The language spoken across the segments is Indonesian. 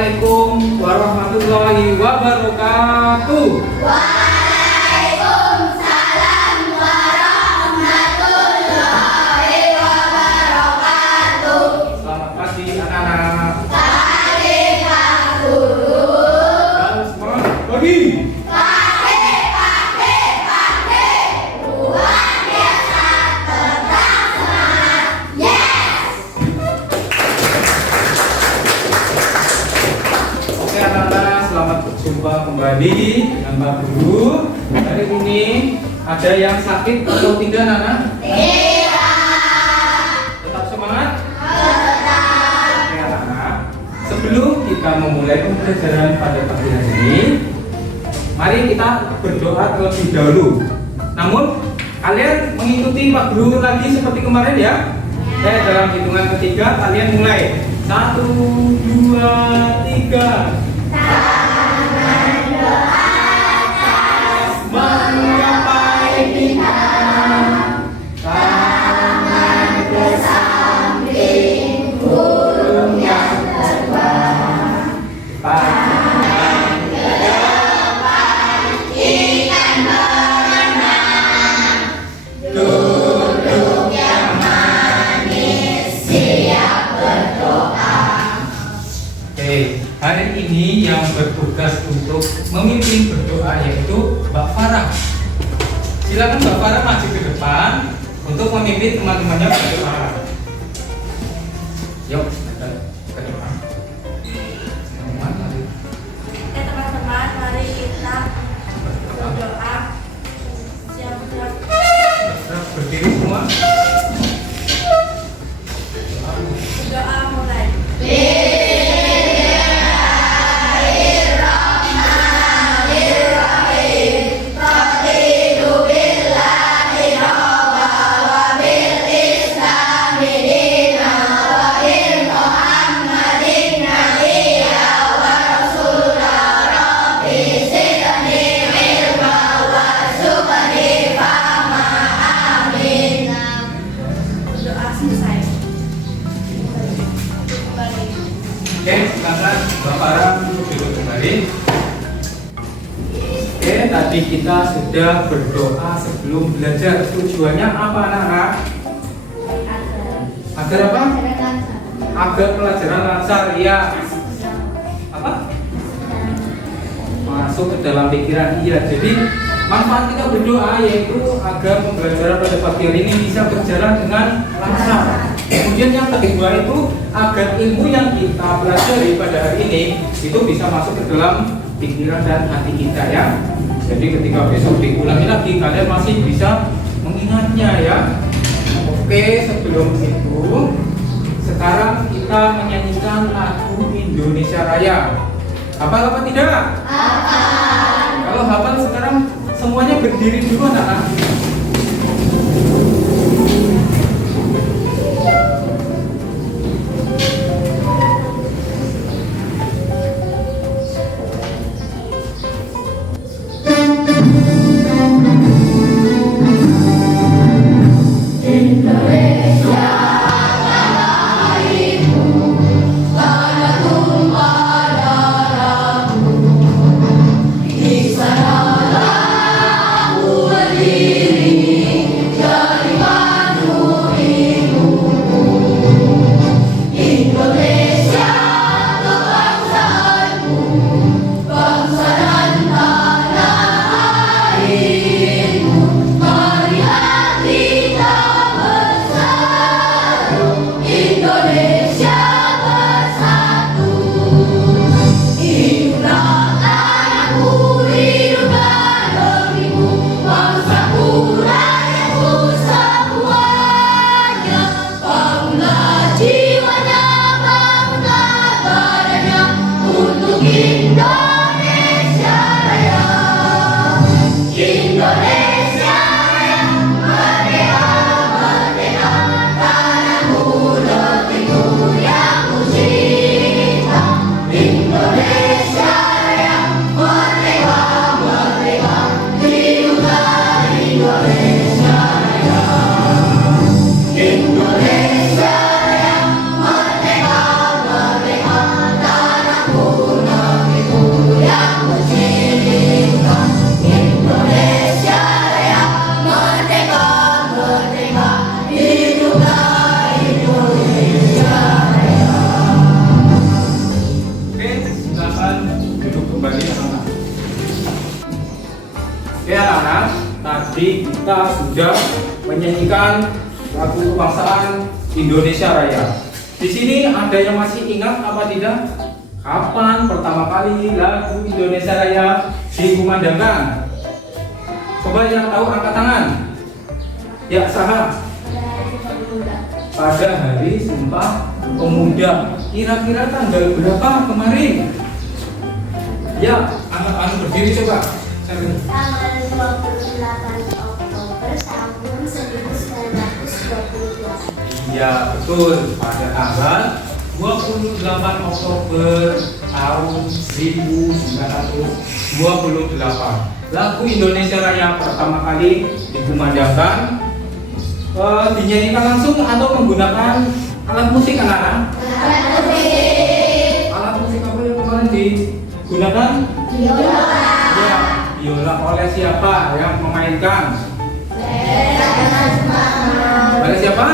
Assalamualaikum warahmatullahi wabarakatuh. Waalaikumsalam warahmatullahi wabarakatuh. Selamat pagi anak-anak. Pagi Pak Guru. Dan semangat pagi. Pagi. Luar biasa, tetap semangat. Yes. Oke anak-anak, selamat berjumpa kembali dengan Pak Guru. Hari ini ada yang sakit atau tidak anak-anak? Tidak. Tetap semangat. Tetap. Oke anak-anak, sebelum kita memulai pembelajaran pada pagi hari ini, mari kita berdoa terlebih dahulu. Namun kalian mengikuti Pak Guru lagi seperti kemarin ya. Oke, dalam hitungan ketiga kalian mulai. 1, 2, 3. Tangan doa atas Menggapai bintang, tangan ke samping burung yang terbang. tangan Ke depan ikan berenang. Duduk yang manis siap berdoa. Oke, hari ini yang bertugas untuk memimpin berdoa yaitu Mbak Farah. Silakan Mbak Farah maju ke depan untuk memimpin teman-temannya berdoa. Yuk, ke depan. Teman-teman, mari. Teman-teman, mari kita berdoa. Siap-siap. Siap, berdiri semua. Berdoa mulai. Berdoa selesai. Kembali. Oke, silakan Mbak Farah untuk duduk kembali. Oke, tadi kita sudah berdoa sebelum belajar. Tujuannya apa anak-anak? Agar apa? Agar pelajaran lancar, ya. Apa? Masuk ke dalam pikiran, iya. Jadi manfaat kita berdoa yaitu agar pembelajaran pada pagi hari ini bisa berjalan dengan lancar. Kemudian yang kedua itu agar ilmu yang kita pelajari pada hari ini itu bisa masuk ke dalam pikiran dan hati kita ya. Jadi ketika besok diulangi lagi kalian masih bisa mengingatnya ya. Oke, sebelum itu sekarang kita menyanyikan lagu Indonesia Raya. Hafal apa tidak? Kalau hafal sekarang semuanya berdiri dulu anak-anak. Di sanalah aku berdiri dari batu tadi kita sudah menyanyikan lagu kebangsaan Indonesia Raya. Di sini ada yang masih ingat apa tidak? Kapan pertama kali lagu Indonesia Raya dikumandangkan? Coba yang tahu angkat tangan. Ya, saha. Pada hari Sumpah Pemuda. Kira-kira tanggal berapa kemarin? Ya, anak-anak berdiri coba. Tanggal 28 Oktober tahun 1922. Iya, betul. Pada tanggal 28 Oktober tahun 1928. Lagu Indonesia Raya pertama kali dikumandangkan, dinyanyikan langsung atau menggunakan alat musik anak-anak? Alat musik apa yang kemarin digunakan? Biola. Ya, biola. Oleh siapa yang memainkan? Oleh siapa?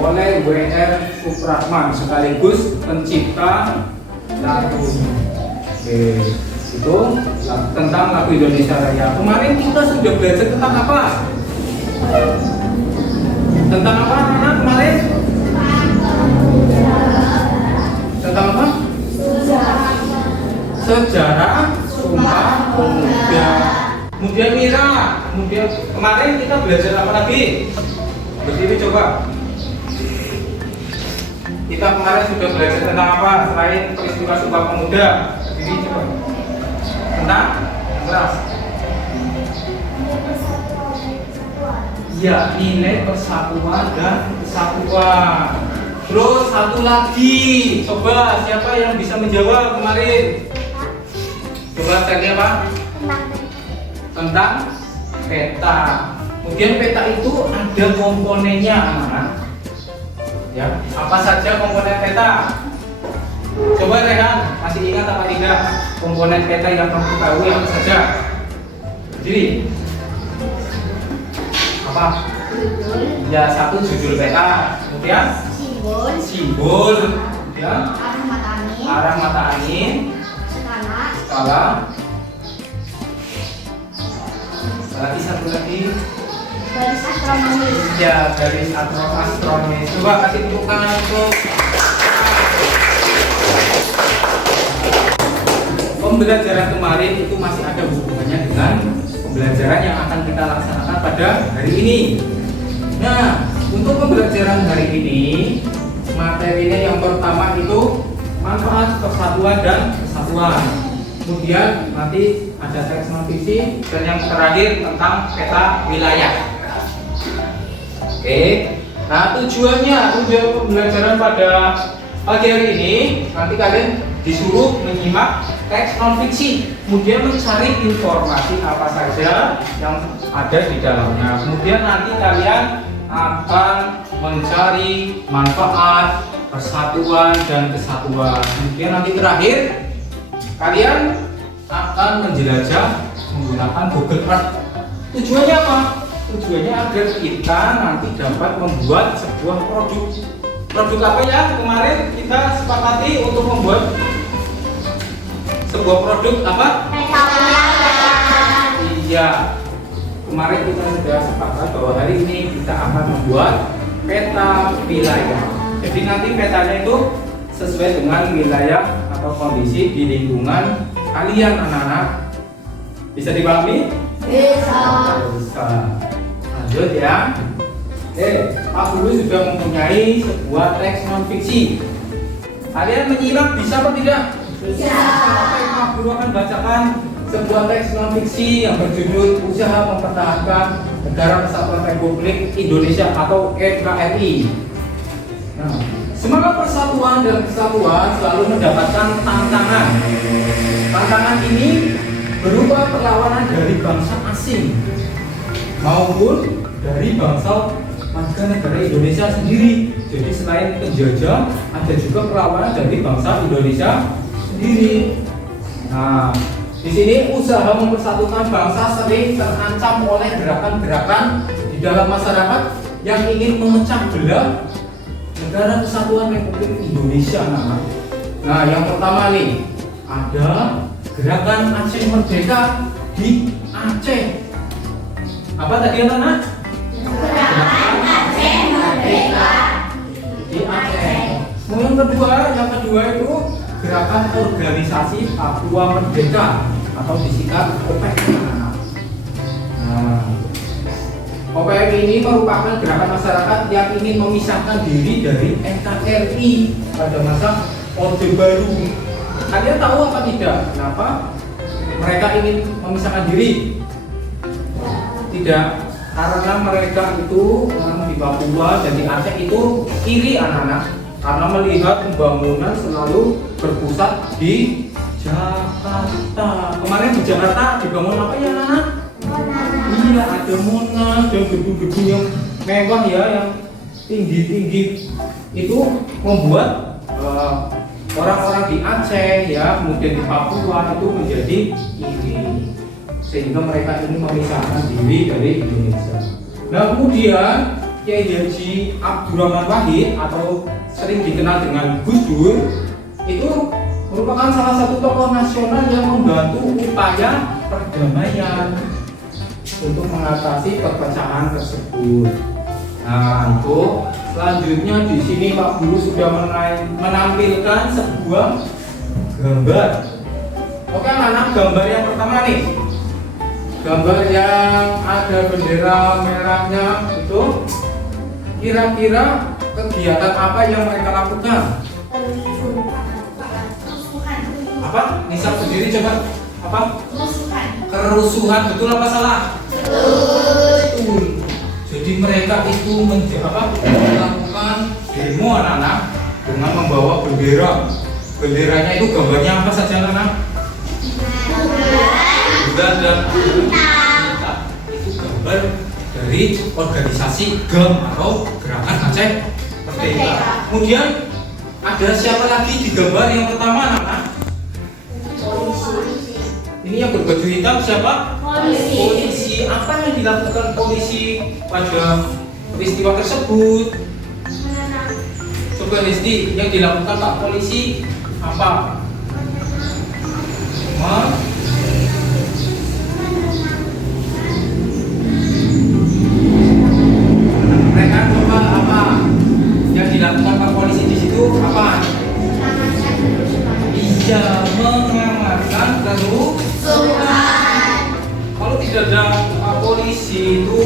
Oleh W.R. Supratman sekaligus pencipta lagu. Oke, itu tentang lagu Indonesia Raya. Kemarin kita sudah belajar tentang apa? Tentang apa anak kemarin? Tentang apa? Sejarah Sumpah Pemuda. Kemudian Mira. Kemudian kemarin kita belajar apa lagi? Berdiri coba. Kita kemarin sudah belajar tentang apa selain peristiwa Sumpah Pemuda? Berdiri coba. Tentang keras. Ya, nilai persatuan dan kesatuan. Terus satu lagi, coba siapa yang bisa menjawab kemarin? Coba tanya apa? Tentang peta. Kemudian peta itu ada komponennya, anak-anak. Ya, apa saja komponen peta? Coba Rehan, masih ingat apa tidak? Komponen peta yang kamu ketahui apa saja? Jadi apa? Ya, satu judul peta. Kemudian simbol. Kemudian arah mata angin. Skala. Lagi satu lagi. Garis astronomis. Ya, garis astronomis. Coba kasih tepuk tangan untuk pembelajaran kemarin itu masih ada hubungannya dengan pembelajaran yang akan kita laksanakan pada hari ini. Nah, untuk pembelajaran hari ini, materinya yang pertama itu manfaat persatuan dan kesatuan. Kemudian nanti ada teks non fiksi dan yang terakhir tentang peta wilayah. Oke. Nah, tujuan pembelajaran pada pagi hari ini nanti kalian disuruh menyimak teks non fiksi, kemudian mencari informasi apa saja yang ada di dalamnya. Kemudian nanti kalian akan mencari manfaat persatuan dan kesatuan. Kemudian nanti terakhir kalian akan menjelajah menggunakan Google Earth. Tujuannya apa? Tujuannya agar kita nanti dapat membuat sebuah produk. Produk apa ya? Kemarin kita sepakati untuk membuat sebuah produk apa? Iya. Kemarin kita sudah sepakat bahwa hari ini kita akan membuat peta wilayah. Jadi nanti petanya itu sesuai dengan wilayah atau kondisi di lingkungan kalian anak-anak. Bisa dipahami? Bisa. Bisa. Lanjut ya. Pak Guru sudah mempunyai sebuah teks non fiksi. Kalian menyimak bisa atau tidak? Bisa. Pak Guru akan bacakan sebuah teks non fiksi yang berjudul Usaha Mempertahankan Negara Kesatuan Republik Indonesia atau NKRI. Nah, semangat persatuan dan kesatuan selalu mendapatkan tantangan. Tantangan ini berupa perlawanan dari bangsa asing maupun dari bangsa warga negara Indonesia sendiri. Jadi selain penjajah, ada juga perlawanan dari bangsa Indonesia sendiri. Nah, di sini usaha mempersatukan bangsa sering terancam oleh gerakan-gerakan di dalam masyarakat yang ingin memecah belah Negara Kesatuan Republik Indonesia. Nah, yang pertama nih ada gerakan Aceh Merdeka di Aceh. Apa tadi anak-anak? Gerakan Aceh Merdeka. Di Aceh. Yang kedua itu gerakan organisasi Papua Merdeka atau disingkat OPM. Nah, OPM ini merupakan gerakan masyarakat yang ingin memisahkan diri dari NKRI pada masa Orde Baru. Kalian tahu apa tidak? Kenapa mereka ingin memisahkan diri? Tidak, karena mereka itu orang di Papua dan di Aceh itu iri anak-anak, karena melihat pembangunan selalu berpusat di Jakarta. Kemarin di Jakarta dibangun apa ya anak-anak? Iya, ada Monas dan gedung-gedung yang mewah ya, yang tinggi-tinggi. Itu membuat orang-orang di Aceh ya, kemudian di Papua itu menjadi iri, sehingga mereka ini memisahkan diri dari Indonesia. Nah kemudian Kiai Haji Abdurrahman Wahid atau sering dikenal dengan Gus Dur itu merupakan salah satu tokoh nasional yang membantu upaya perdamaian untuk mengatasi perpecahan tersebut. Nah itu selanjutnya di sini Pak Guru sudah menampilkan sebuah gambar. Oke anak-anak, gambar yang pertama nih, gambar yang ada bendera merahnya itu kira-kira kegiatan apa yang mereka lakukan? Apa? Nisa sendiri coba apa? Kerusuhan, betul apa salah? Betul. Jadi mereka itu melakukan demo anak-anak dengan membawa bendera. Benderanya itu gambarnya apa saja anak-anak? Bulan dan bintang. Itu gambar dari organisasi GAM atau Gerakan Aceh Merdeka. Kemudian ada siapa lagi di gambar yang pertama anak-anak? Ini yang berbaju hitam siapa? Polisi. Apa yang dilakukan polisi pada peristiwa tersebut? Coba Lesti, yang dilakukan Pak Polisi apa? Mereka coba apa? Yang dilakukan Pak Polisi di situ apa? Iya, mengamankan kerusuhan. Kalau tidak ada polisi itu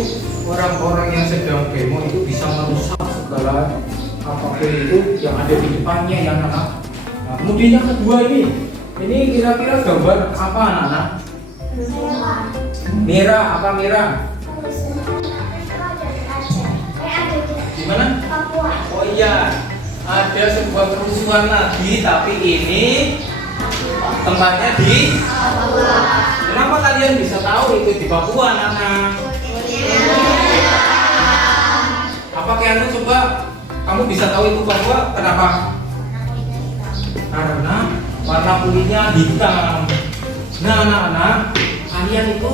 orang-orang yang sedang demo itu bisa merusak segala apapun itu yang ada di depannya ya anak-anak. Nah, kemudian yang kedua ini kira-kira gambar apa anak-anak? Merah, apa merah? Gimana? Oh iya, ada sebuah kerusuhan lagi tapi ini tempatnya di Papua. Kenapa kalian bisa tahu itu di Papua anak-anak? Apa kalian coba kamu bisa tahu itu Papua? Kenapa? Karena warna kulitnya hitam. Nah anak-anak, kalian itu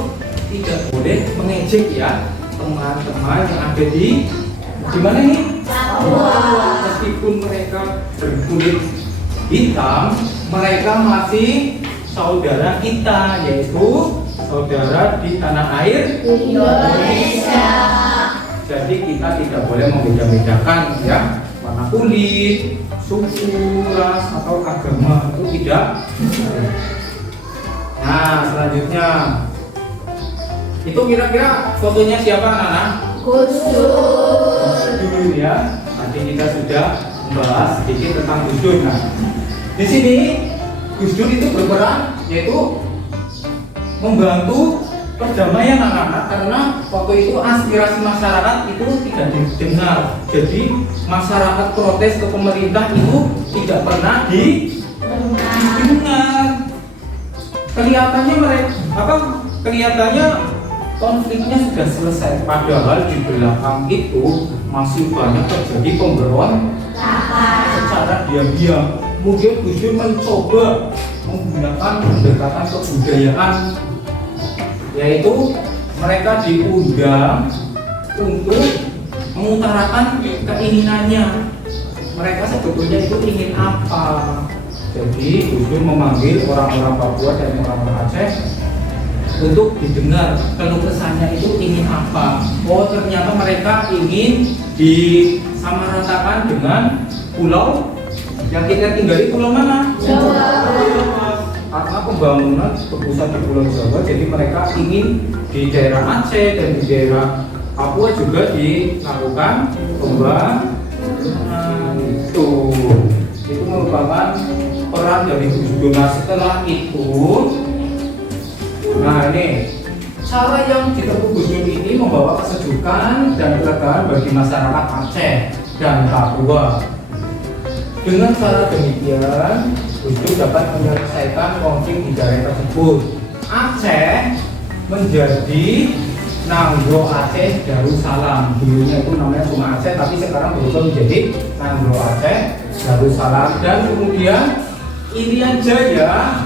tidak boleh mengejek ya teman-teman yang ada di mana nih? Papua. Meskipun mereka berkulit hitam, mereka masih saudara kita, yaitu saudara di tanah air Indonesia. Jadi kita tidak boleh membeda-bedakan ya warna kulit, suku, ras atau agama, itu tidak. Nah selanjutnya itu kira-kira fotonya siapa anak-anak? Gus Dur ya. Nanti kita sudah membahas sedikit tentang Gus Dur. Nah di sini Gus Dur itu berperan yaitu membantu perdamaian anak-anak, karena waktu itu aspirasi masyarakat itu tidak didengar. Jadi masyarakat protes ke pemerintah itu tidak pernah didengar. Kelihatannya konfliknya sudah selesai, padahal di belakang itu masih banyak terjadi pemberontakan secara diam-diam. Kemudian Gus Dur mencoba menggunakan pendekatan kebudayaan, yaitu mereka diundang untuk mengutarakan keinginannya. Mereka sebetulnya itu ingin apa? Jadi Gus Dur memanggil orang-orang Papua dan orang-orang Aceh untuk didengar keluh kesahnya itu ingin apa. Oh ternyata mereka ingin disamaratakan dengan pulau yang kita tinggali, pulau mana? Jawa. Karena pembangunan berpusat di Pulau Jawa, jadi mereka ingin di daerah Aceh dan di daerah Papua juga dilakukan pembangunan. Itu merupakan peran dari Gus Dur. Nah setelah itu, nah ini cara yang ditempuh Gus Dur ini membawa kesejukan dan kelegaan bagi masyarakat Aceh dan Papua. Dengan cara demikian, Gus Dur dapat menyelesaikan konflik di daerah tersebut. Aceh menjadi Nanggro Aceh Darussalam. Dulunya itu namanya cuma Aceh, tapi sekarang berubah menjadi Nanggro Aceh Darussalam. Dan kemudian Irian Jaya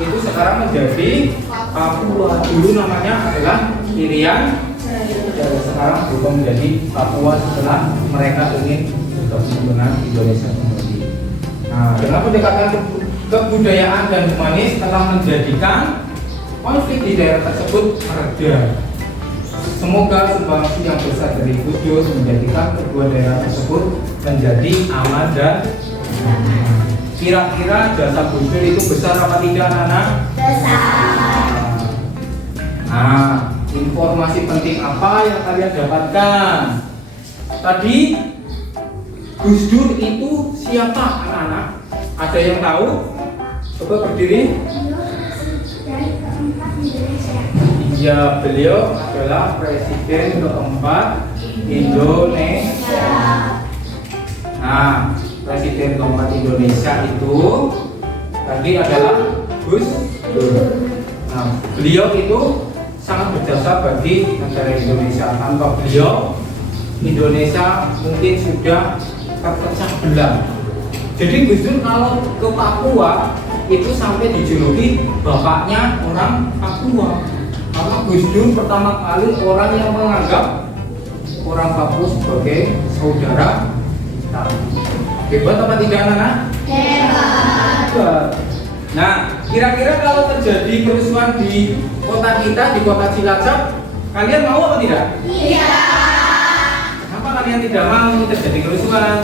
itu sekarang menjadi Papua. Dulu namanya adalah Irian Jaya, sekarang berubah menjadi Papua setelah mereka ingin bergabung dengan Indonesia kembali. Nah, dengan pendekatan kebudayaan dan humanis telah menjadikan konflik di daerah tersebut mereda. Semoga sumbangsi yang besar dari Gus Dur menjadikan kedua daerah tersebut menjadi aman dan kira-kira jasa Gus Dur itu besar apa tidak, anak-anak? Besar. Nah, informasi penting apa yang kalian dapatkan? Tadi Gus Dur itu siapa, anak-anak? Ada yang tahu? Coba berdiri. Dari keempat Indonesia. Ya, beliau adalah presiden keempat Indonesia. Nah, presiden keempat Indonesia itu tadi adalah Gus Dur. Nah, beliau itu sangat berjasa bagi negara Indonesia. Tanpa beliau, Indonesia mungkin sudah terpecah belah. Jadi Gus Dur kalau ke Papua itu sampai dijuluki bapaknya orang Papua. Karena Gus Dur pertama kali orang yang menganggap orang Papua sebagai saudara kita. Hebat apa tidak, anak-anak? Hebat. Nah, kira-kira kalau terjadi kerusuhan di kota kita, di kota Cilacap, kalian mau apa tidak? Iya. Kenapa kalian tidak mau terjadi kerusuhan?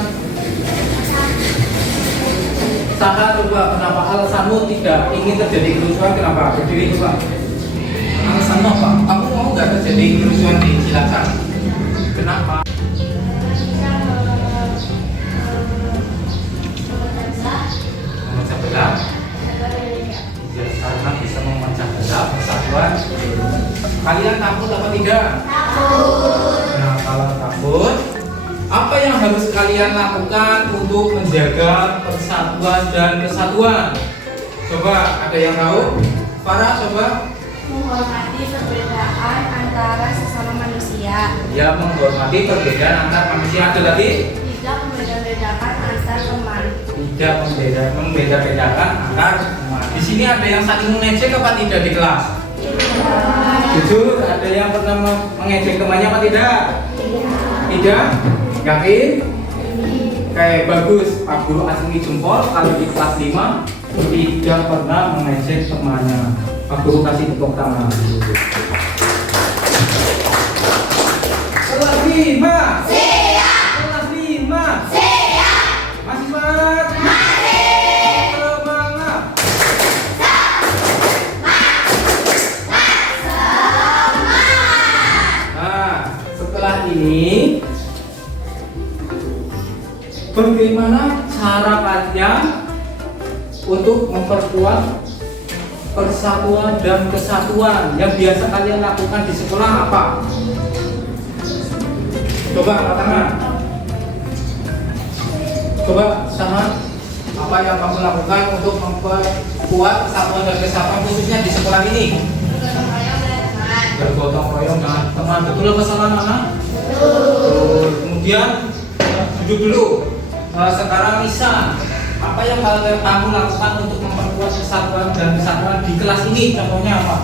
Saka, coba kenapa alasanmu tidak ingin terjadi kerusuhan? Kenapa? Berdiri coba. Alasanmu apa? Kamu mau nggak terjadi kerusuhan di Cilacap? Kenapa? Memecah belah. Ya, karena bisa memecah belah persatuan. Kalian takut apa tidak? Takut. Nah, kalau takut, apa yang harus kalian lakukan untuk menjaga persatuan dan kesatuan? Coba, ada yang tahu? Farah, coba. Menghormati perbedaan antara sesama manusia. Ya, menghormati perbedaan antar manusia. Ada lagi? Tidak membeda-bedakan antar teman. Tidak membeda-bedakan antar teman. Di sini ada yang saling mengejek apa tidak di kelas? Jujur, ada yang pernah mengejek temannya apa tidak? Tidak? Yakin? Kayak bagus, Pak Guru asli jempol. Kalau di kelas 5 tidak pernah mengejek temannya. Pak Guru kasih tepuk tangan. Kelas 5. Siap. Kelas 5. Siap. Masih semangat? Mari. Semangat. Nah, setelah ini bagaimana cara kalian untuk memperkuat persatuan dan kesatuan yang biasa kalian lakukan di sekolah apa? Coba angkat tangan. Coba sama apa yang kamu lakukan untuk memperkuat persatuan dan kesatuan khususnya di sekolah ini? Bergotong royong dengan teman. Betul apa salah, anak? Betul. Kemudian duduk dulu. Sekarang Nisa, apa yang kamu lakukan untuk memperkuat persatuan dan kesatuan di kelas ini? Contohnya apa?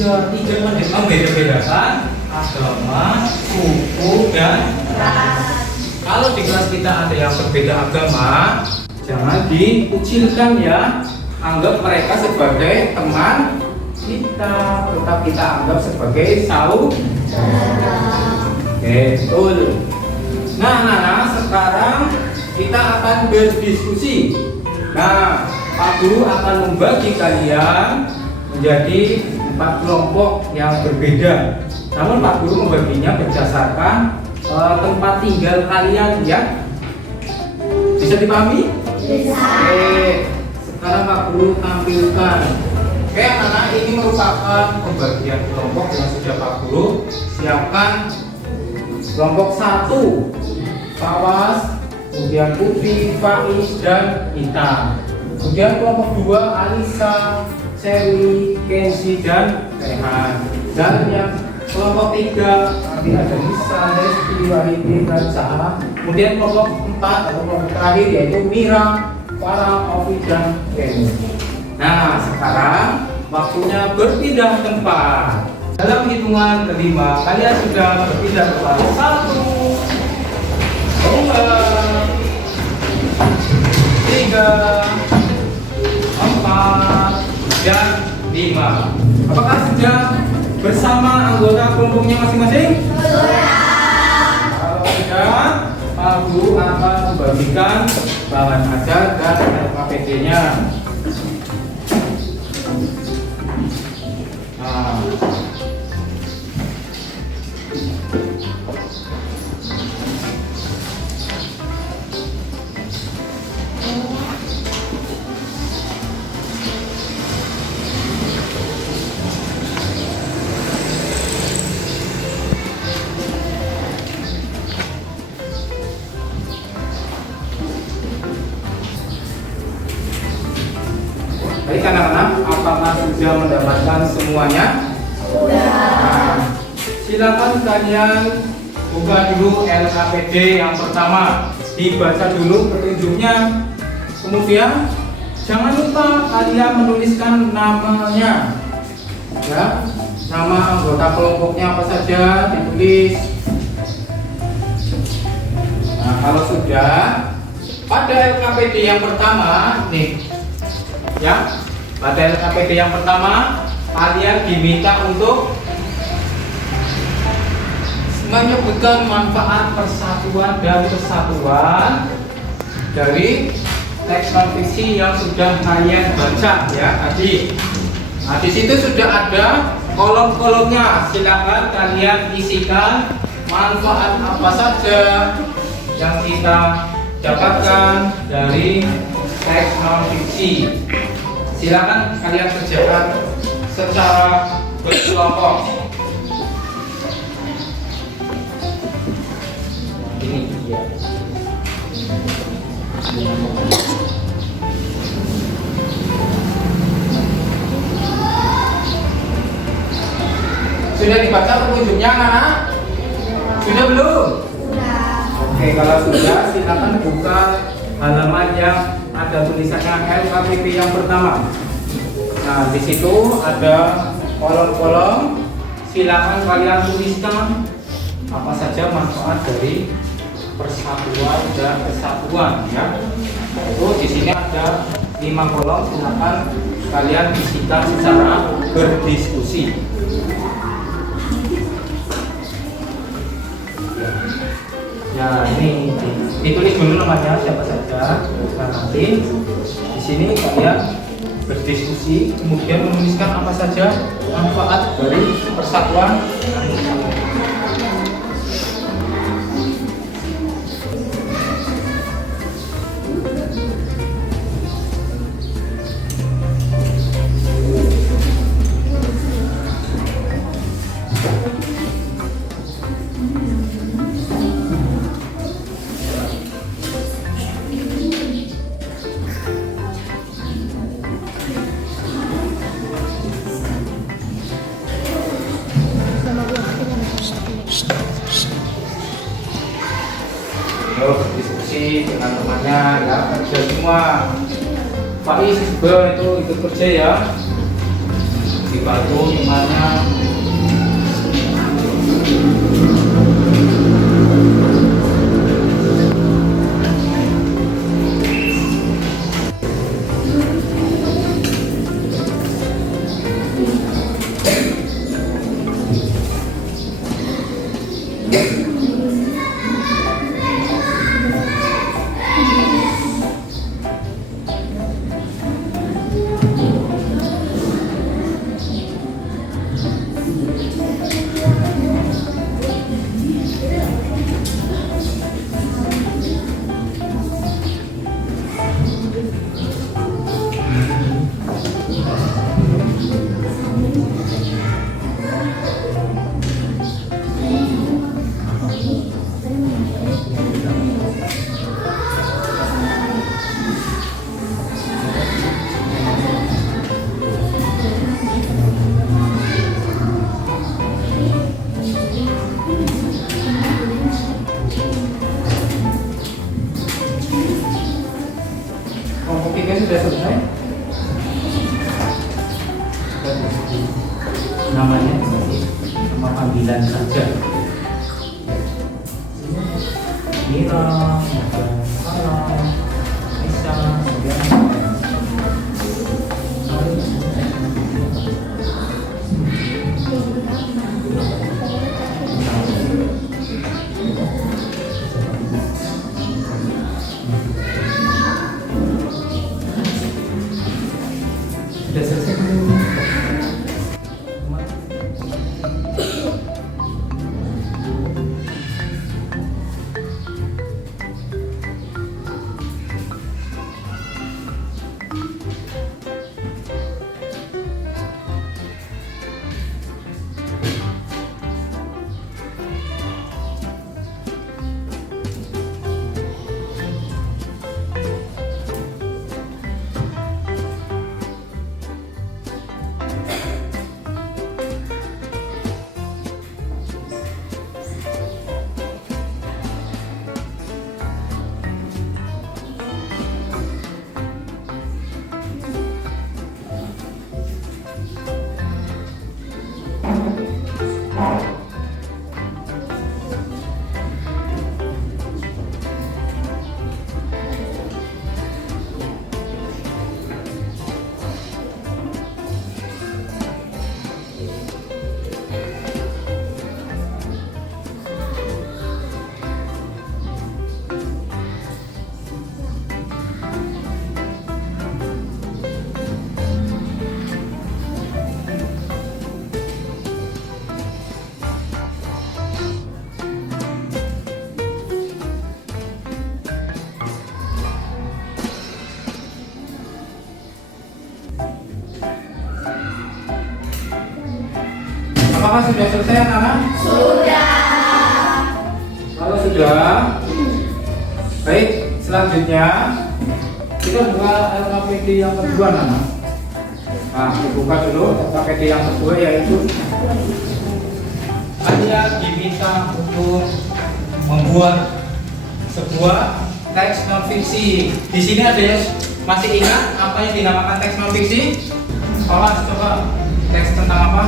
Iya, tidak membeda-bedakan agama, suku, dan ras. Kalau di kelas kita ada yang berbeda agama, jangan dikucilkan ya. Anggap mereka sebagai teman kita, tetap kita anggap sebagai saudara. Betul. Nah, sekarang kita akan berdiskusi. Nah, Pak Guru akan membagi kalian menjadi 4 kelompok yang berbeda. Namun Pak Guru membaginya berdasarkan tempat tinggal kalian ya. Bisa dipahami? Bisa. Oke, sekarang Pak Guru tampilkan. Oke, anak-anak, ini merupakan pembagian kelompok yang sudah Pak Guru siapkan. Kelompok 1, Fawas, kemudian Putri, Faiz, dan Intan. Kemudian kelompok 2, Alisa, Sherly, Kenzi, dan Rehan. Dan yang kelompok 3 nanti ada Nisa, Lesti, Wahidi, dan Saha. Kemudian kelompok 4 atau kelompok terakhir yaitu Mira, Farah, Ovi, dan Kenny. Nah, sekarang waktunya berpindah tempat. Dalam hitungan kelima, kalian sudah berpindah tempat. 1, 2, 3, 4, dan 5. Apakah sudah bersama anggota kelompoknya masing-masing? Kalau sudah, Pak Guru akan membagikan bahan ajar dan LKPD-nya. Nah, baik anak-anak, apakah sudah mendapatkan semuanya? Nah, silakan kalian buka dulu LKPD yang pertama, dibaca dulu petunjuknya. Kemudian jangan lupa kalian menuliskan namanya, ya, nama anggota kelompoknya apa saja ditulis. Nah, kalau sudah, pada LKPD yang pertama nih, ya, pada LKPD yang pertama kalian diminta untuk menyebutkan manfaat persatuan dan kesatuan dari teks non fiksi yang sudah kalian baca ya tadi. Nah, di situ sudah ada kolom-kolomnya. Silakan kalian isikan manfaat apa saja yang kita dapatkan dari teks non fiksi. Silakan kalian kerjakan secara berkelompok. Ini dia. Sudah dibaca petunjuknya, anak-anak? Sudah belum? Oke, kalau sudah, silakan buka halaman yang ada tulisannya LKPP yang pertama. Nah, di situ ada kolom-kolom. Silakan kalian tuliskan apa saja manfaat dari persatuan dan kesatuan, ya. Itu di sini ada 5 kolom. Silakan kalian isikan secara berdiskusi. Ya, ini ditulis dulu namanya siapa saja. Nah, nanti di sini kalian berdiskusi, kemudian menuliskan apa saja manfaat dari persatuan dan kesatuan. Berdiskusi dengan temannya ya, kerja semua. Faiz itu ikut kerja ya, dibantu temannya. sudah selesai. Namanya masih nama panggilan saja. Mira, Sarah, Aisyah, sudah selesai belum? Apakah sudah selesai anak-anak? Sudah. Kalau sudah, baik, selanjutnya kita buka LKPD yang kedua anak-anak. Nah, buka dulu LKPD yang kedua, yaitu kalian diminta untuk membuat sebuah teks non fiksi. Di sini ada yang masih ingat apa yang dinamakan teks non fiksi? Coba teks tentang apa?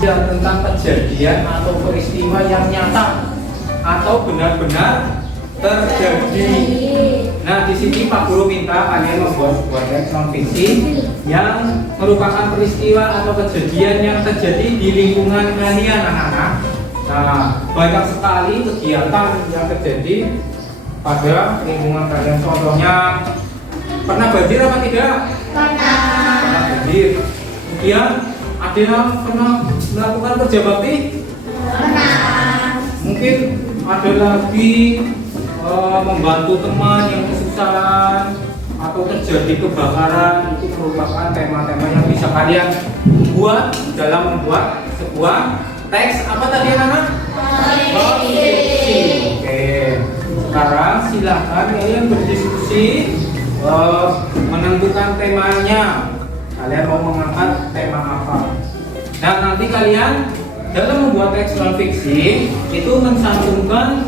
Tentang kejadian atau peristiwa yang nyata atau benar-benar terjadi. Nah, di sini Pak Guru minta kalian membuat sebuah teks non fiksi yang merupakan peristiwa atau kejadian yang terjadi di lingkungan kalian, anak-anak. Nah, banyak sekali kegiatan yang terjadi pada lingkungan kalian. Contohnya, pernah banjir apa tidak? Pernah banjir. Kemudian ada yang pernah melakukan kerja bakti? Pernah. Mungkin ada lagi membantu teman yang kesusahan atau terjadi kebakaran. Itu merupakan tema-tema yang bisa kalian buat dalam membuat sebuah teks apa tadi anak-anak? Oke, sekarang silakan kalian berdiskusi, menentukan temanya. Kalian mau mengangkat tema apa? Dan nanti kalian dalam membuat teks non fiksi itu mencantumkan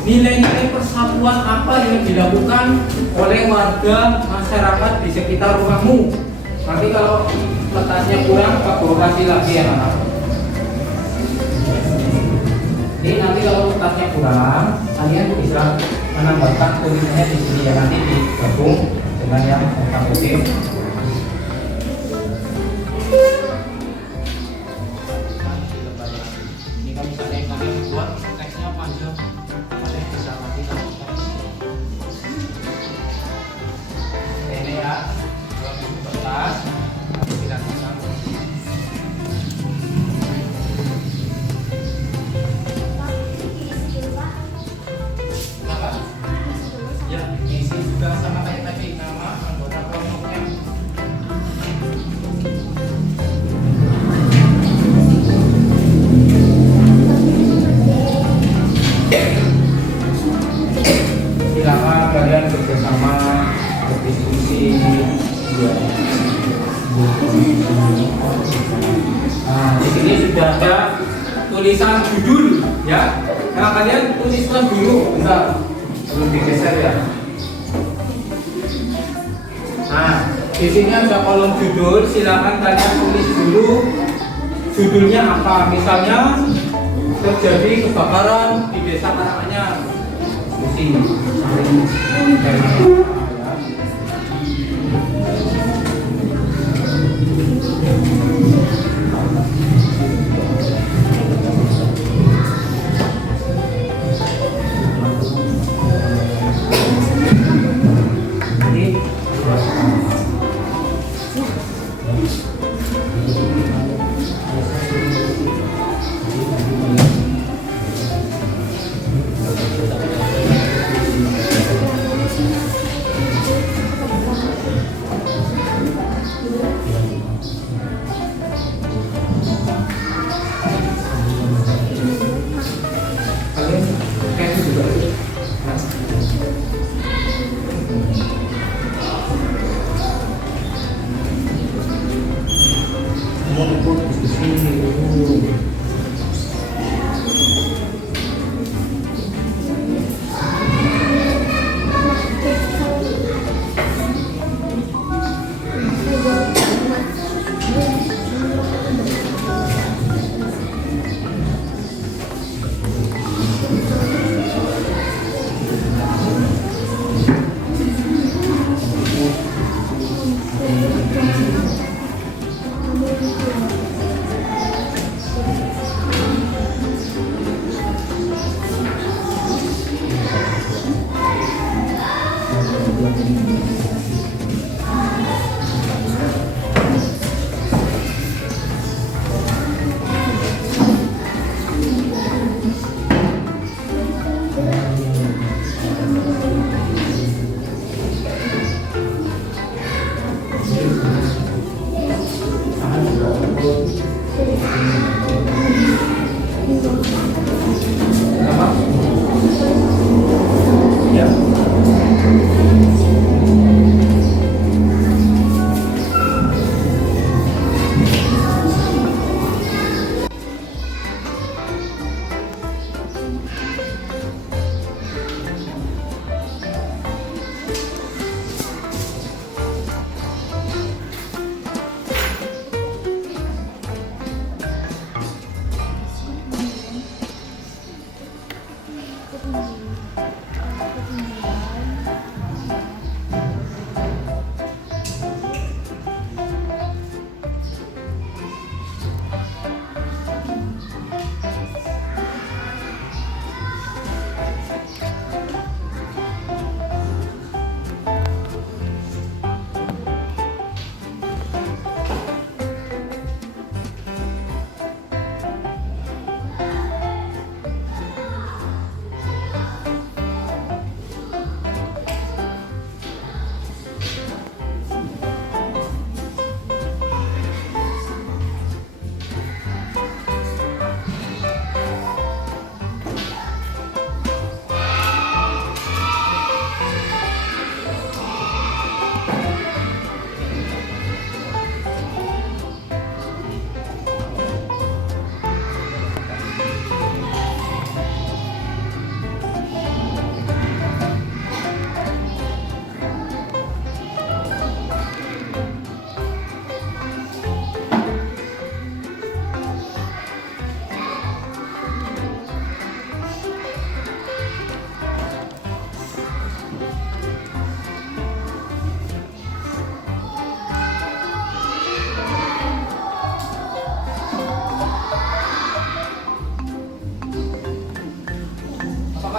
nilai-nilai persatuan apa yang dilakukan oleh warga masyarakat di sekitar rumahmu. Nanti kalau kertasnya kurang, Pak Guru kasih lagi ya anak. Ini nanti kalau kertasnya kurang, kalian bisa menambahkan tulisannya di sini ya, nanti digabung dengan yang lengkap. Ini kalau misalnya kalian buat teksnya panjang, kalian bisa nanti lakukan ini ya, kalau di kertas nanti dilakukan. Kenapa? Ya, isi juga sama kayak tadi, nama anggota kelompoknya. Silakan kalian bersama berdiskusi. Ya. Nah, di sini sudah ada tulisan judul ya. Nah, kalian tuliskan dulu, bentar, belum digeser ya. Nah, di sini ada kolom judul, silakan kalian tulis dulu judulnya apa. Misalnya terjadi kebakaran di desa Karanganyar.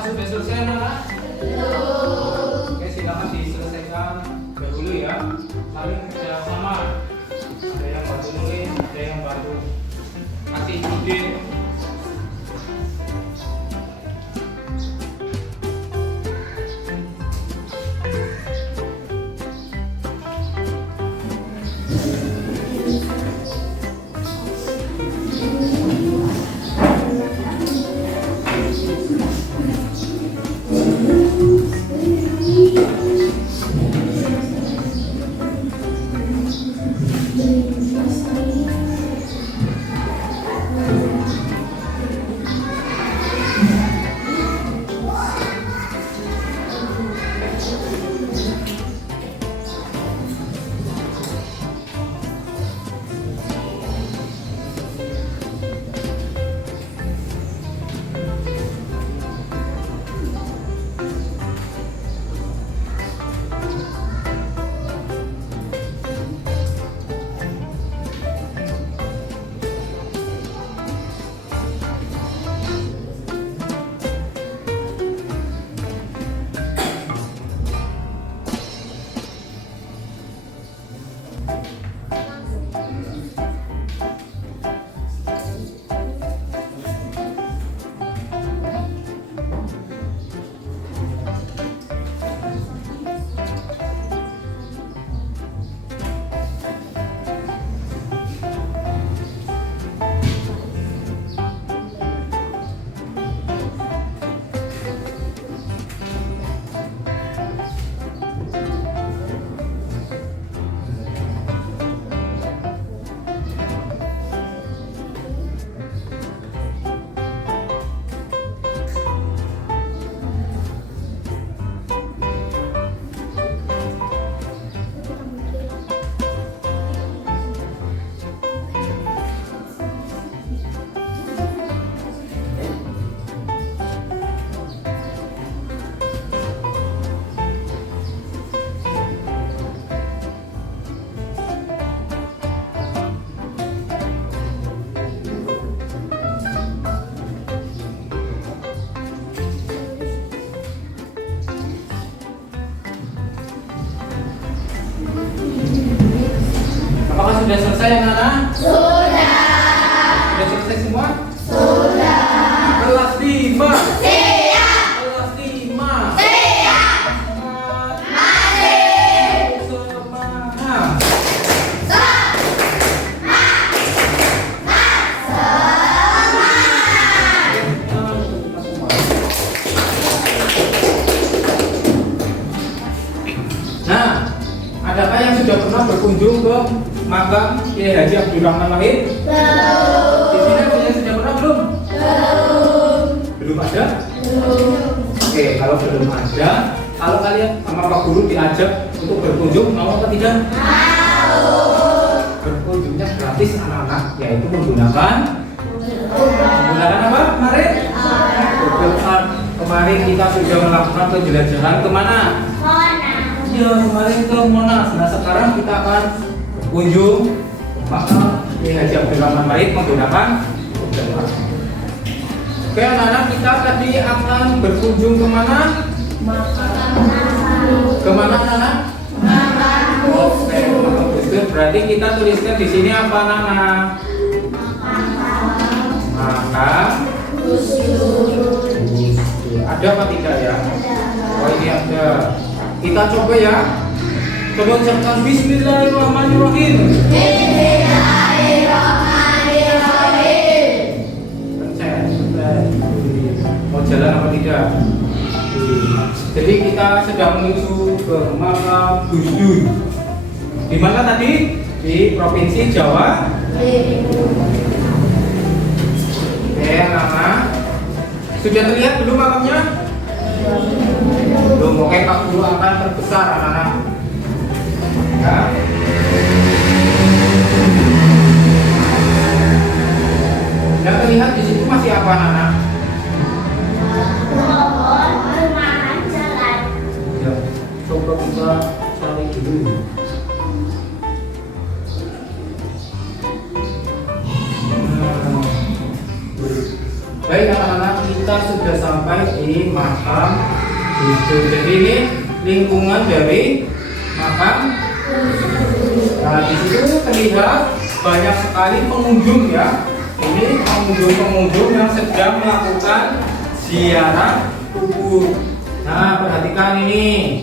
Sudah selesai anak? Belum. Oke, silakan diselesaikan dahulu ya. Saling kerja sama. Ada yang bantu nulis, ada yang bantu kasih ide. sudah selesai anak-anak? Sudah. Sudah selesai semua? Sudah. Kelas 5. Siap. Kelas 5. Siap. Mari. Semangat. Nah, adakah yang sudah pernah berkunjung ke makam Kiai Haji Abdul Rahman Wahid? Di sini ada yang sudah pernah belum? Belum ada? Oke, kalau belum ada, kalau kalian sama Pak Guru diajak untuk berkunjung, mau atau tidak? Berkunjungnya gratis anak-anak, yaitu menggunakan apa? Kemarin? Google Earth. Kemarin kita sudah melakukan penjelajahan kemana? Ya, kemarin ke Monas. Nah, sekarang kita akan berkunjung makam Kiai Haji Abdul Rahman Wahid menggunakan Google Earth. Oke, anak-anak, kita tadi akan berkunjung kemana? Kemana anak-anak? Oke, makam Gus Dur. Berarti kita tuliskan di sini apa anak-anak? Makam Gus Dur. Ada apa tidak ya? Oh, ini ada. Kita coba ya. Coba ucapkan Bismillahirrahmanirrahim. Mau jalan apa tidak? Jadi kita sedang menuju ke makam Gus Dur. Di mana tadi? Di Provinsi Jawa. Oke, anak-anak. Sudah terlihat belum makamnya? Belum. Oke, Pak Guru akan terbesar anak-anak. Ya. Yang terlihat di situ masih apa anak-anak? Ya, coba kita cari dulu. Baik anak-anak, kita sudah sampai di makam Gus Dur. Jadi ini lingkungan dari makam. Nah, di situ terlihat banyak sekali pengunjung ya. Ini pengunjung-pengunjung yang sedang melakukan ziarah kubur. Nah, perhatikan ini.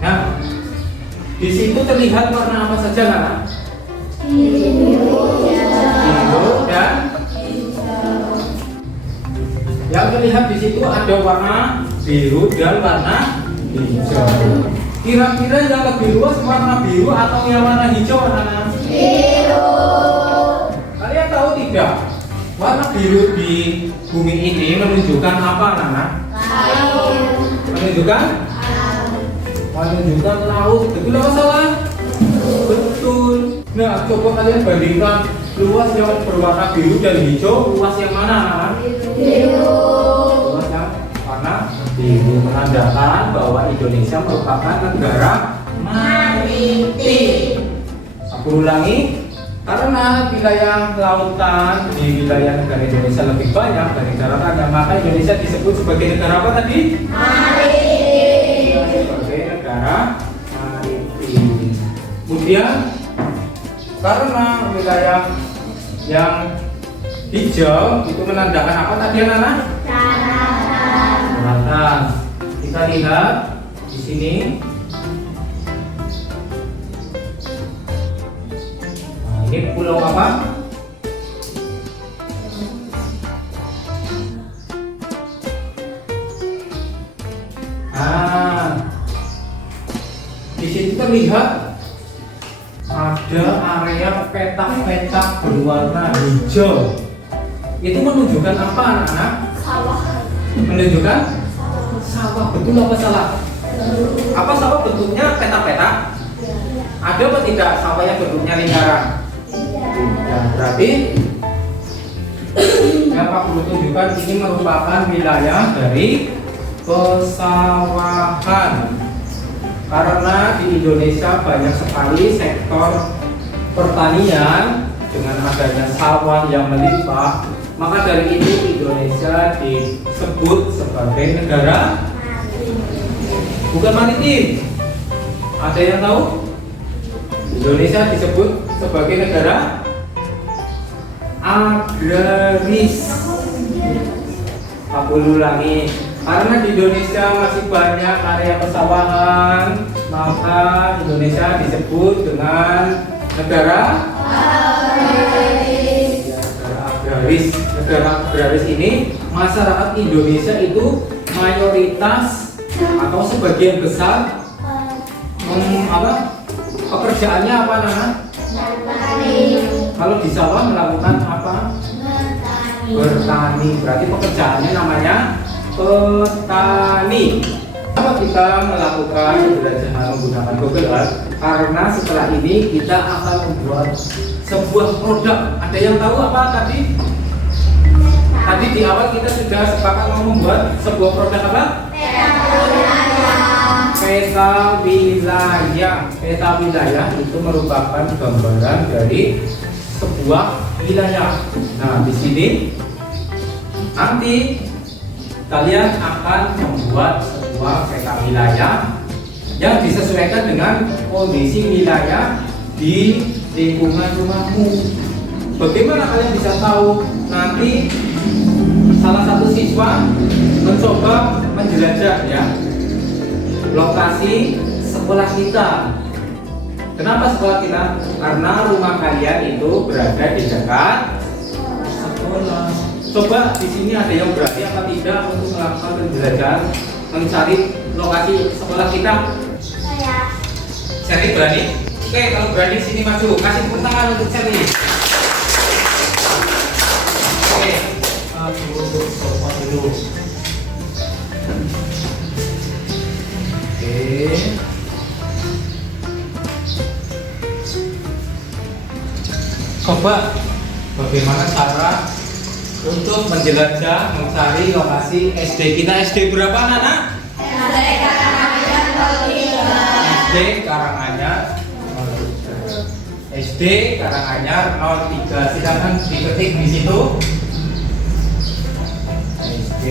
Nah, di situ terlihat warna apa saja anak? Biru dan yang terlihat di situ ada warna biru dan warna hijau. Kira-kira yang lebih luas warna biru atau yang warna hijau anak-anak? Biru. Kalian tahu tidak? Warna biru di bumi ini menunjukkan apa anak-anak? Menunjukkan laut. Betul apa salah? Betul. Nah, coba kalian bandingkan luas yang berwarna biru dan hijau, luas yang mana anak-anak? Biru. Luas yang warna biru, menandakan bahwa Indonesia merupakan negara maritim. Aku ulangi, karena wilayah lautan di wilayah negara Indonesia lebih banyak dari daratannya, maka Indonesia disebut sebagai negara apa tadi? Maritim. Sebagai negara maritim. Kemudian karena wilayah yang hijau itu menandakan apa tadi anak-anak? Daratan. Kita lihat di sini. Nah, ini pulau apa? Nah, di sini terlihat ada area petak-petak berwarna hijau. Itu menunjukkan apa anak-anak? Sawah. Menunjukkan sawah. Betul apa salah? Apa sawah bentuknya petak-petak? Ada apa tidak sawah yang bentuknya lingkaran? Ya, berarti yang Pak Guru tunjukkan ini merupakan wilayah dari pesawahan. Karena di Indonesia banyak sekali sektor pertanian, dengan adanya sawah yang melimpah, maka dari itu Indonesia disebut sebagai negara bukan maritim. Ada yang tahu? Indonesia disebut sebagai negara agraris. Aku ulangi, karena di Indonesia masih banyak area persawahan, maka Indonesia disebut dengan negara agraris. Negara agraris ini masyarakat Indonesia itu mayoritas atau sebagian besar pekerjaannya apa Nana? Kalau di sawah melakukan apa? Bertani. Berarti pekerjaannya namanya petani. Kenapa kita melakukan pembelajaran menggunakan Google Earth? Karena setelah ini kita akan membuat sebuah produk. Ada yang tahu apa tadi? Tadi di awal kita sudah sepakat mau membuat sebuah produk apa? Peta wilayah. Peta wilayah itu merupakan gambaran dari sebuah wilayah. Nah, di sini nanti kalian akan membuat sebuah peta wilayah yang disesuaikan dengan kondisi wilayah di lingkungan rumahmu. Bagaimana kalian bisa tahu? Nanti salah satu siswa mencoba menjelajah ya lokasi sekolah kita. Kenapa sekolah kita? Karena rumah kalian itu berada di dekat sekolah. Coba di sini ada yang berani apa tidak untuk melakukan penjelajahan mencari lokasi sekolah kita? Cari berani? Oke, kalau berani sini maju. Kasih tepuk tangan untuk cari. Oke, duduk sofa dulu. Oke. Coba bagaimana cara untuk menjelajah mencari lokasi SD kita. SD berapa Nana? SD Karanganyar 03. SD Karanganyar 03. Silakan diketik di situ. SD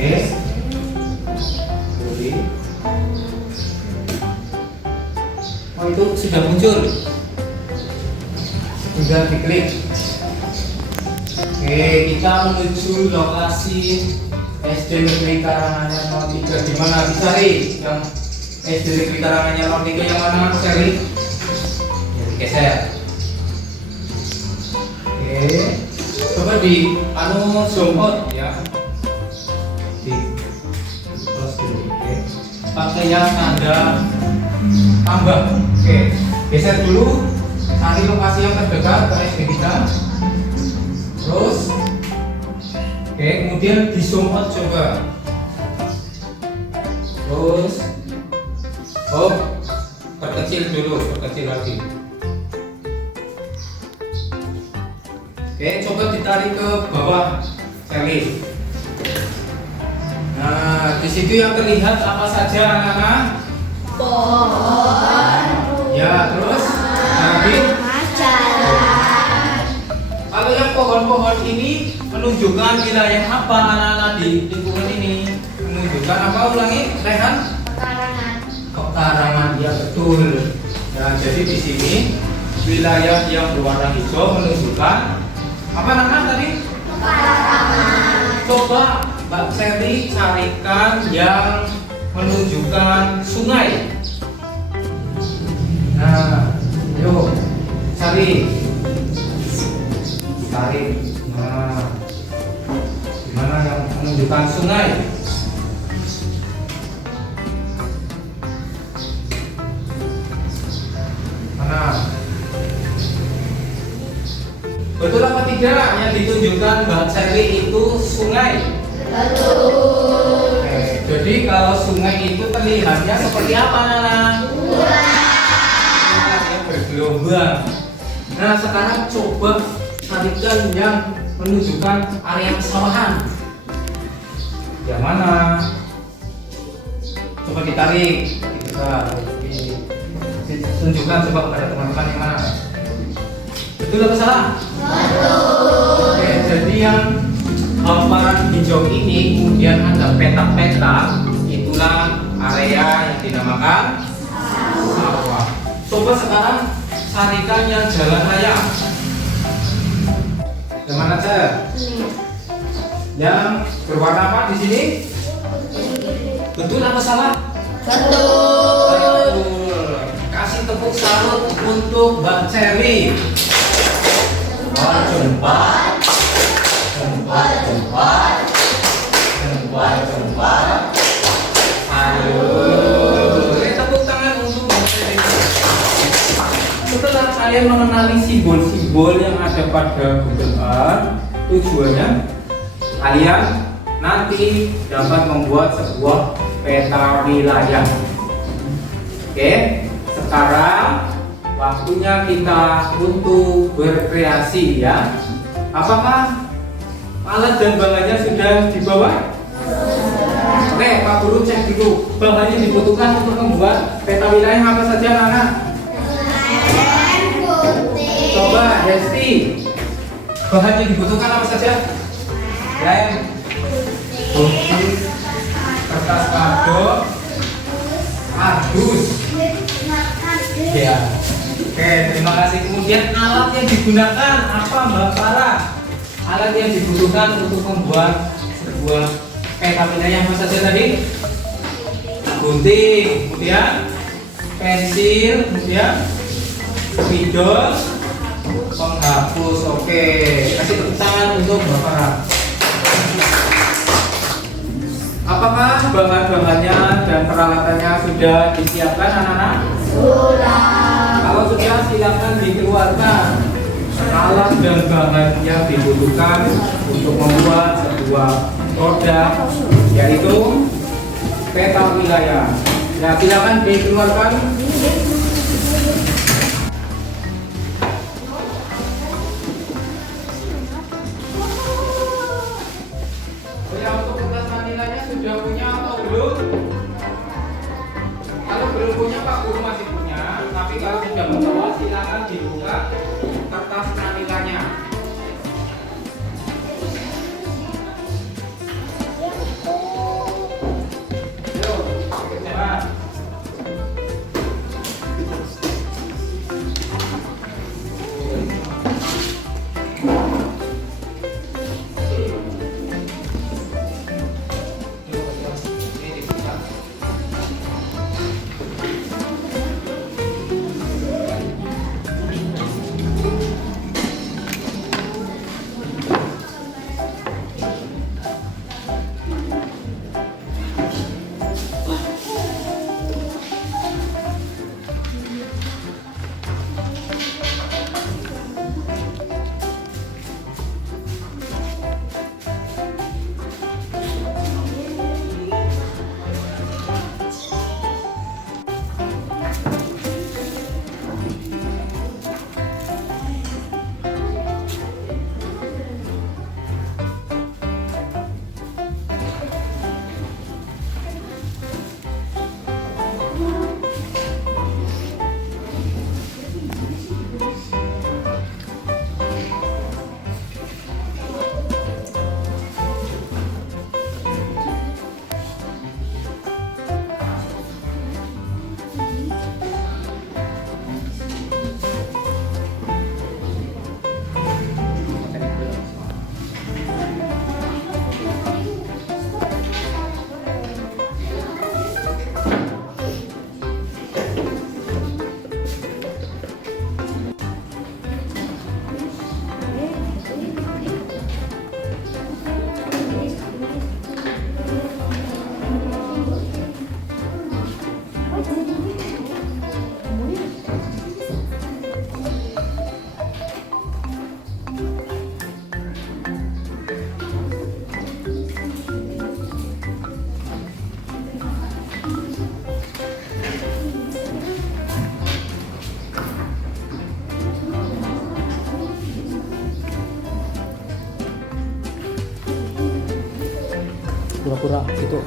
Oh, itu sudah muncul. Sudah diklik. Oke, kita menuju lokasi SD Negeri Karanganyar 03. Di mana dicari? Yang SD Negeri Karanganyar 03 yang mana cari? Ya, digeser. Oke. Coba di zoom out ya. Di close dulu. Oke. Pakai yang tanda tambah. Oke. Geser dulu. Cari lokasi yang terdekat ke SD kita. Terus oke, kemudian di zoom out coba. Terus perkecil dulu, perkecil lagi. Oke, coba ditarik ke bawah sekali. Nah, di situ yang terlihat apa saja anak-anak? Pohon. Ya, terus lagi. Kalau yang pohon-pohon ini menunjukkan wilayah apa anak-anak di lingkungan ini? Menunjukkan apa? Ulangi, Rehan? Pekarangan, ya betul. Nah, jadi di sini wilayah yang berwarna hijau menunjukkan apa namanya tadi? Pekarangan. Coba Mbak Sally carikan yang menunjukkan sungai. Nah, yuk cari. Nah, gimana yang menunjukkan sungai? Mana? Betul apa tidak yang ditunjukkan Mbak Sally itu sungai? Betul. Oke, jadi kalau sungai itu terlihatnya seperti apa Nana? Yang bergelombang. Nah, sekarang coba carikan yang menunjukkan area persawahan. Yang mana? Coba ditarik. Kita tunjukkan coba kepada teman-teman yang mana. Betul atau salah? Oke, jadi yang hamparan hijau ini kemudian ada petak-petak, itulah area yang dinamakan sawah. Coba sekarang carikan yang jalan raya. Yang mana saja? Yang berwarna apa di sini? Betul atau salah? Betul. Kasih tepuk salut untuk Mbak Cherry. Jempat. Ayo, tepuk tangan untuk Mbak Cherry. Setelah kalian mengenali simbol-simbol yang ada pada Google Earth, tujuannya kalian nanti dapat membuat sebuah peta wilayah. Oke, sekarang waktunya kita untuk berkreasi ya. Apakah alat dan bahannya sudah dibawa? Oke, Pak Guru cek dulu. Bahan yang dibutuhkan untuk membuat peta wilayah apa saja, anak-anak? Coba, Hesti. Bahan yang dibutuhkan apa saja? Lem, putih, kertas kardus, kardus. Ya. Oke, terima kasih. Kemudian alat yang digunakan apa, Mbak Farah? Alat yang dibutuhkan untuk membuat sebuah peta wilayah apa saja tadi? Gunting, kemudian pensil, kemudian spidol, penghapus. Oke, kasih tepuk tangan untuk Mbak Farah. Apakah bahan-bahannya dan peralatannya sudah disiapkan, anak-anak? Kalau sudah, silakan dikeluarkan alat dan bahan yang dibutuhkan untuk membuat sebuah produk, yaitu peta wilayah. Ya, silakan dikeluarkan. Ya, untuk kertas manilanya sudah punya atau belum? Kalau belum punya, Pak Guru masih punya. Tapi kalau sudah membawa, silakan dibuka kertas manilanya. Yuk, kerjaan.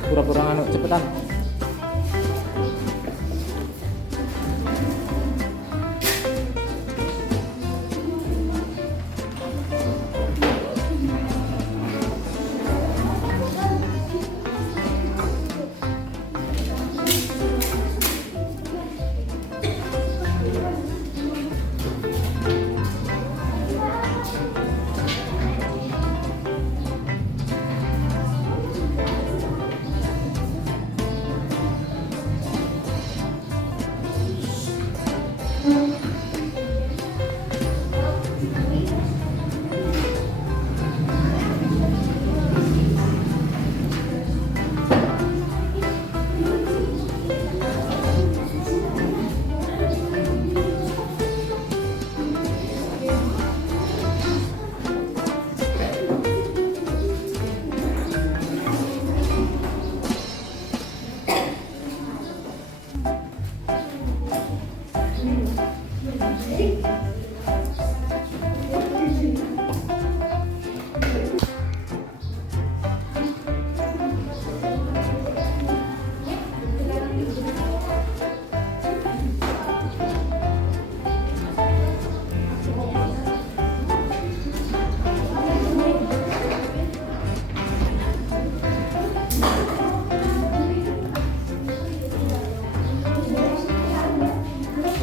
pura-pura anu cepetan.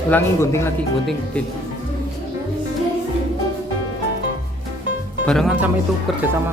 Ulangi, gunting lagi, gunting. Dit. Barengan sama itu, kerja sama.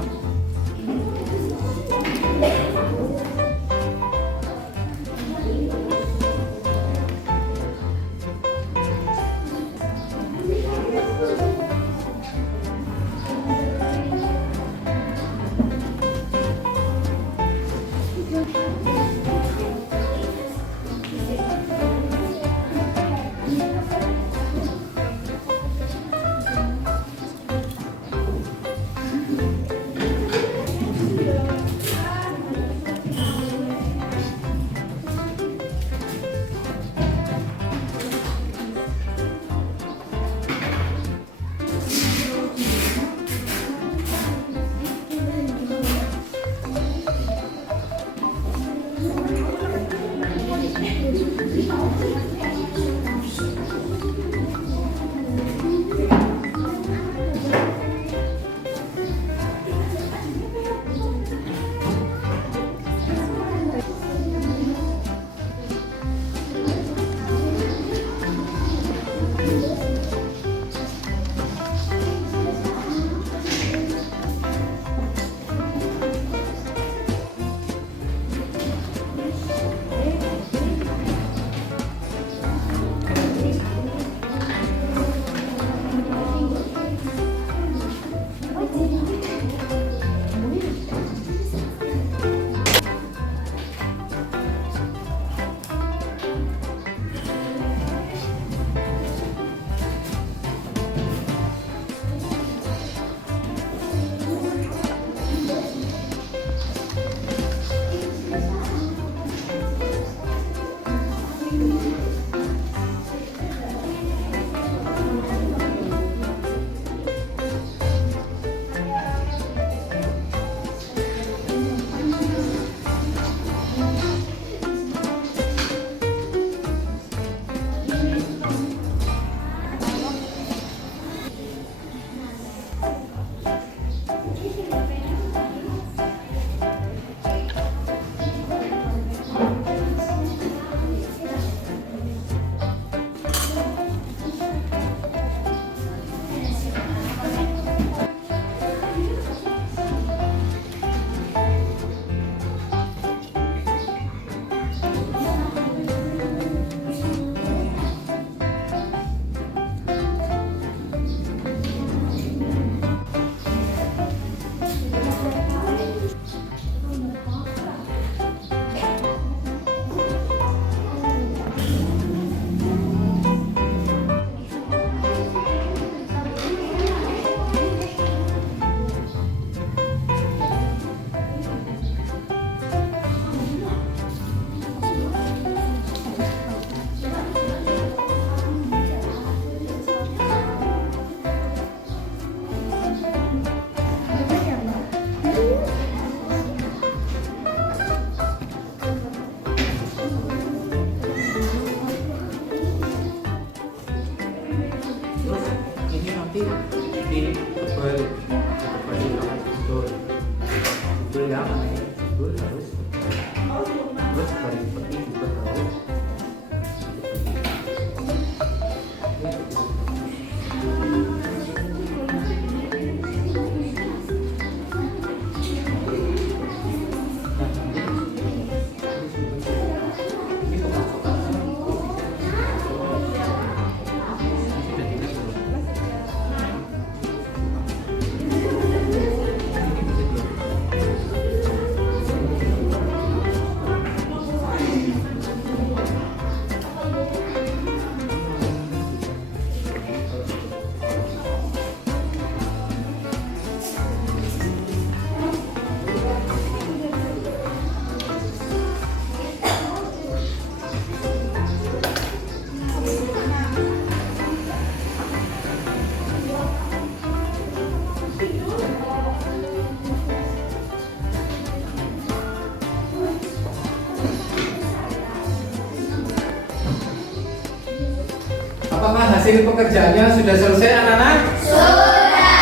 Apakah hasil pekerjaannya sudah selesai anak-anak? Sudah.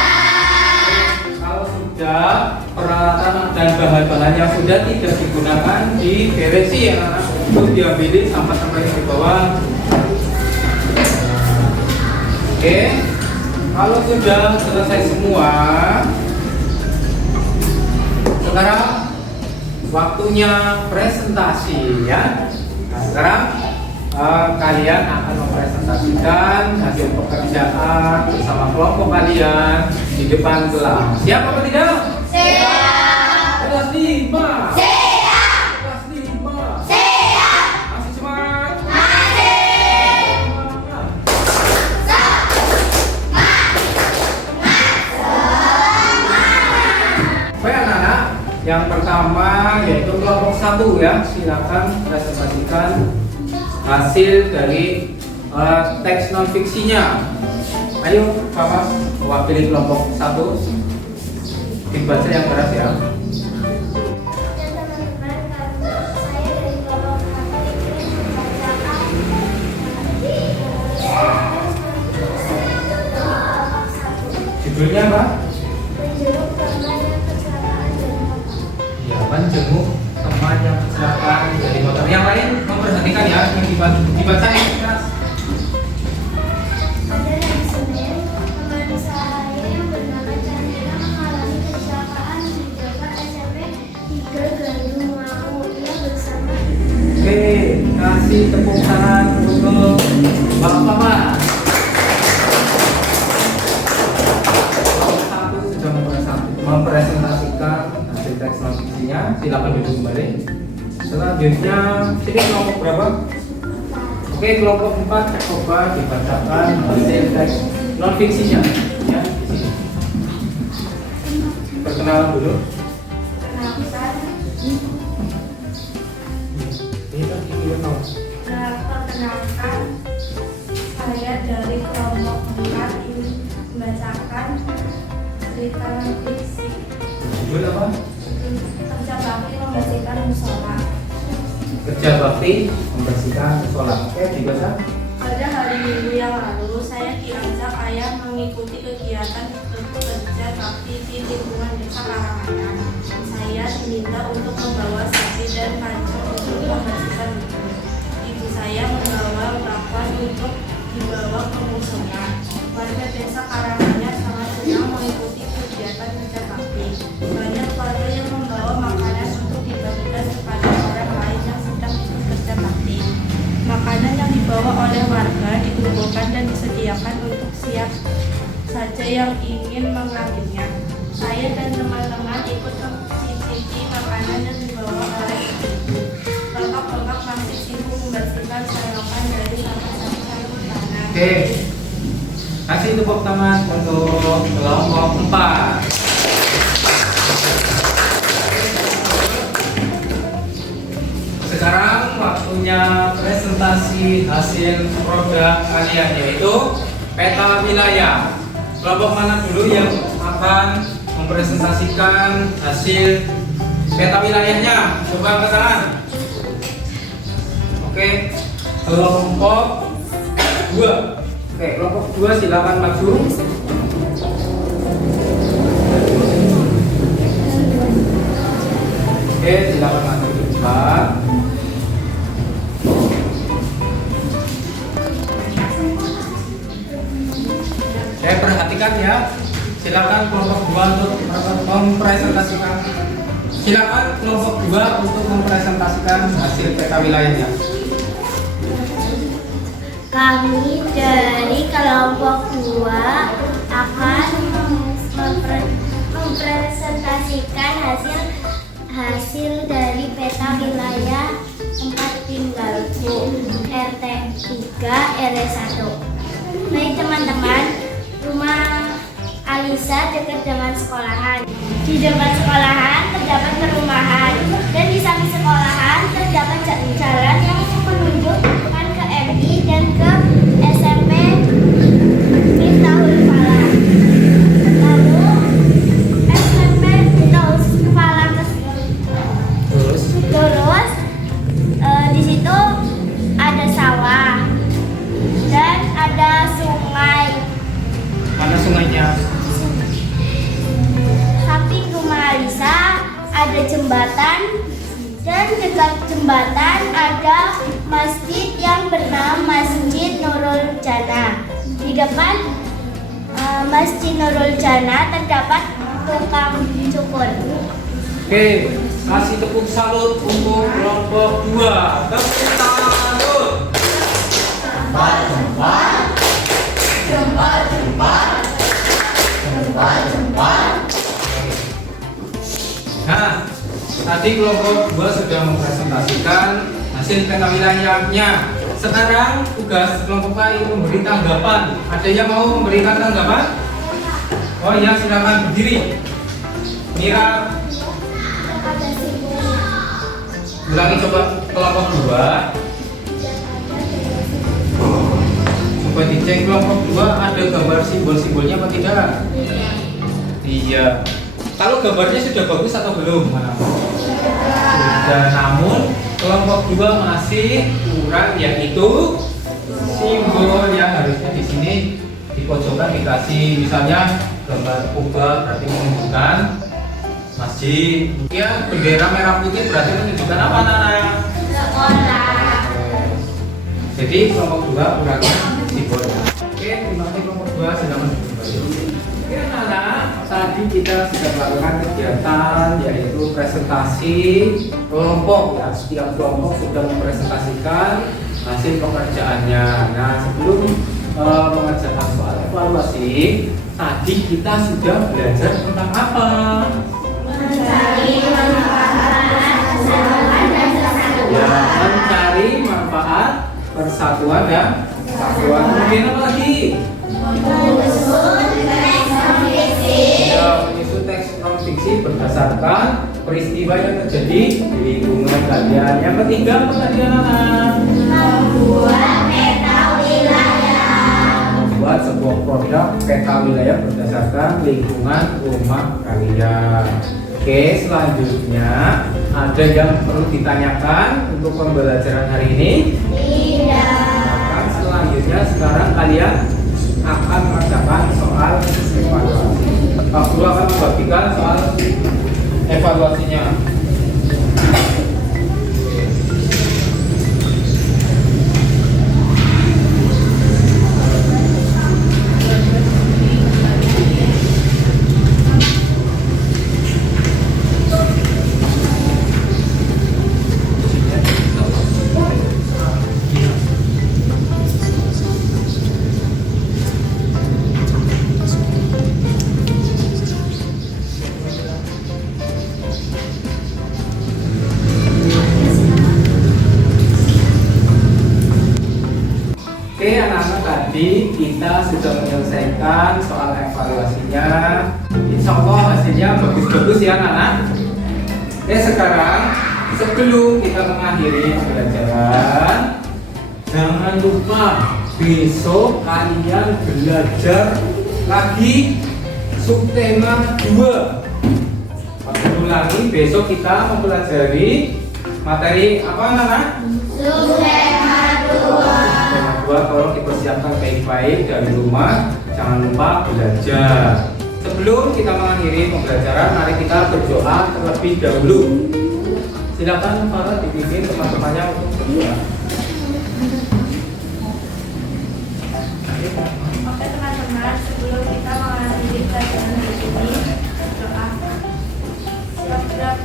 Kalau sudah, peralatan dan bahan-bahan yang sudah tidak digunakan diberesi ya anak-anak. Untuk diambilin sampah-sampah yang di bawah. Oke, kalau sudah selesai semua, sekarang waktunya presentasi ya. Nah, sekarang kalian akan mempresentasikan hasil pekerjaan bersama kelompok kalian di depan kelas. Siap apa tidak? Siap. Kelas 5. Siap. Kelas 5. Siap. Masih semangat? Masih. Baik anak-anak, yang pertama yaitu kelompok 1 ya. Silakan presentasikan hasil dari teks non fiksinya. Ayo Bapak mewakili kelompok 1. Dibaca yang keras ya. Teman-teman, saya dari kelompok 1 ingin membacakan kelompok 1. Judulnya apa? Menjenguk teman yang kecelakaan dari motor. Ya, menjenguk teman yang kecelakaan dari motor. Yang lain memperhatikan ya, yang dibaca yang keras. Pada hari Senin, teman saya yang bernama Chandra mengalami kecelakaan di depan SMP 3 Gandung Mau. Ia bersama Oke, kasih tepuk tangan untuk Bapak-bapak. Kelompok 1 sudah mempresentasikan hasil teks non fiksinya. Silakan duduk kembali. Selanjutnya, sini kelompok berapa? Oke, kelompok 4 coba dibacakan hasil teks non fiksinya. Ya, di sini. Perkenalan dulu. Perkenalkan, Ini kan video tahu. perkenalkan, saya dari kelompok 4 ini membacakan cerita non-fiksi Judul apa? kerja bakti membersihkan musola. Kerja bakti membersihkan musola. Oke, dibaca. Pada hari Minggu yang lalu, saya diajak ayah mengikuti kegiatan kerja bakti di lingkungan desa Karanganan. Saya diminta untuk membawa sapi dan pancung untuk membersihkan itu. Ibu saya membawa bakwan untuk dibawa ke musola. Warga desa Karanganyar sangat senang mengikuti kegiatan kerja bakti. Banyak warga yang membawa makanan untuk dibagikan kepada orang lain yang sedang ikut kerja bakti. Makanan yang dibawa oleh warga dikumpulkan dan disediakan untuk siap saja yang ingin mengambilnya. Saya dan teman-teman ikut mencicipi makanan yang dibawa oleh ibu. Bapak-bapak masih sibuk membersihkan selokan dari sampah-sampah tanah. Oke. Kasih tepuk tangan untuk kelompok 4. Sekarang waktunya presentasi hasil produk kalian, yaitu peta wilayah. Kelompok mana dulu yang akan mempresentasikan hasil peta wilayahnya? Coba angkat tangan. Oke, kelompok 2. Oke, kelompok 2 silakan maju. Oke, silakan maju ke depan. Perhatikan ya. Silakan kelompok 2 untuk mempresentasikan. Silakan kelompok 2 untuk mempresentasikan hasil peta wilayahnya. Kami dari kelompok 2 akan mempresentasikan hasil dari peta wilayah tempat tinggalku RT 3 RW 1. Baik teman-teman, rumah Alisa dekat dengan sekolahan. Di depan sekolahan terdapat perumahan dan di samping sekolahan terdapat jalan yang menunjukkan ke MI dan ke SMP Miftahul Falah. Lalu SMP Miftahul Falah terus di situ ada sawah dan ada sungai. Mana sungainya? Samping rumah Alisa ada jembatan dan dekat jembatan ada masjid yang bernama Masjid Nurul Jannah. Di depan Masjid Nurul Jannah terdapat tukang cukur. Oke, kasih tepuk salut untuk kelompok 2. Tepuk salut. Nah, tadi kelompok 2 sudah mempresentasikan hasil peta wilayahnya. Sekarang tugas kelompok lain memberi tanggapan. Ada yang mau memberikan tanggapan? Oh ya, silakan berdiri. Mira, Ada simbolnya. ulangi coba kelompok 2. Coba dicek kelompok 2 ada gambar simbol-simbolnya apa tidak? Iya. Kalau gambarnya sudah bagus atau belum? Mana? Sudah, namun kelompok 2 masih kurang, yaitu simbol yang harusnya di sini di pojokan dikasih misalnya gambar kubah berarti menunjukkan masjid. Ya, bendera merah putih berarti menunjukkan apa, Nana? Sekolah. Jadi kelompok 2 kurangnya simbol. Oke, terima kasih kelompok 2 sudah kembali. Oke, Nana, tadi kita sudah melakukan kegiatan yaitu presentasi kelompok ya. Setiap kelompok sudah mempresentasikan hasil pekerjaannya. Nah, sebelum mengerjakan soal evaluasi, tadi kita sudah belajar tentang apa? Mencari manfaat persatuan dan kesatuan. Ya, mencari manfaat persatuan dan kesatuan. Kemudian apa lagi? Menyusun teks non-fiksi. Ya, menyusun teks non-fiksi berdasarkan peristiwa yang terjadi di lingkungan kalian. Yang ketiga apa tadi, anak-anak? Membuat peta wilayah. Membuat sebuah produk peta wilayah berdasarkan lingkungan rumah kalian. Oke, selanjutnya ada yang perlu ditanyakan untuk pembelajaran hari ini? Tidak. Selanjutnya sekarang kalian akan mengerjakan soal evaluasi. Pak Guru akan membagikan soal evaluasinya. Oke, anak-anak, tadi kita sudah menyelesaikan soal evaluasinya. Insya Allah hasilnya bagus-bagus ya, anak-anak. Oke, sekarang sebelum kita mengakhiri pembelajaran, jangan lupa besok kalian belajar lagi subtema 2. Ulangi, besok kita mempelajari materi apa, anak-anak? Subtema 2. Tolong dipersiapkan baik-baik dari rumah, jangan lupa belajar. Sebelum kita mengakhiri pembelajaran, mari kita berdoa terlebih dahulu. Silakan para dipimpin teman-temannya untuk berdoa. Oke teman-teman, sebelum kita mengakhiri pelajaran hari ini, doa. Siap-siap.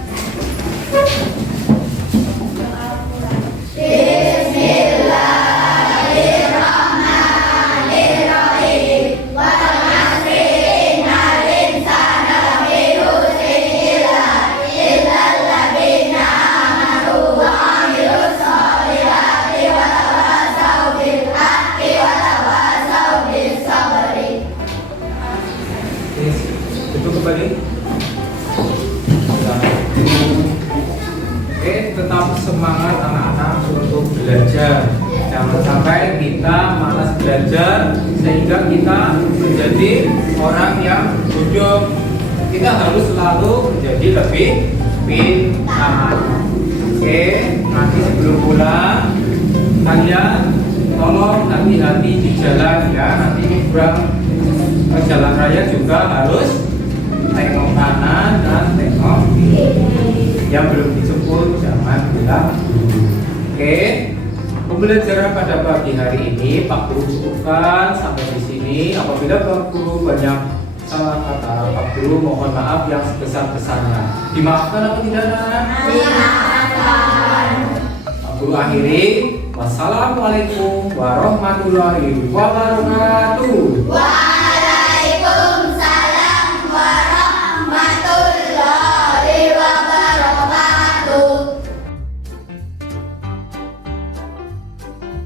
Doa mulai. Itu kembali. Oke, tetap semangat anak-anak untuk belajar. Jangan sampai kita malas belajar sehingga kita menjadi orang yang bodoh. Kita harus selalu menjadi lebih pintar. Oke, nanti sebelum pulang kalian tolong hati-hati di jalan ya. Nanti nyebrang ke jalan raya juga harus tengok kanan dan tengok kiri. Yang belum dijemput jangan bilang. Oke. Pembelajaran pada pagi hari ini Pak Guru cukupkan sampai di sini. Apabila Pak Guru banyak salah kata, Pak Guru mohon maaf yang sebesar-besarnya. Dimaafkan atau tidak? Dimaafkan. Pak Guru akhiri. Wassalamualaikum warahmatullahi wabarakatuh.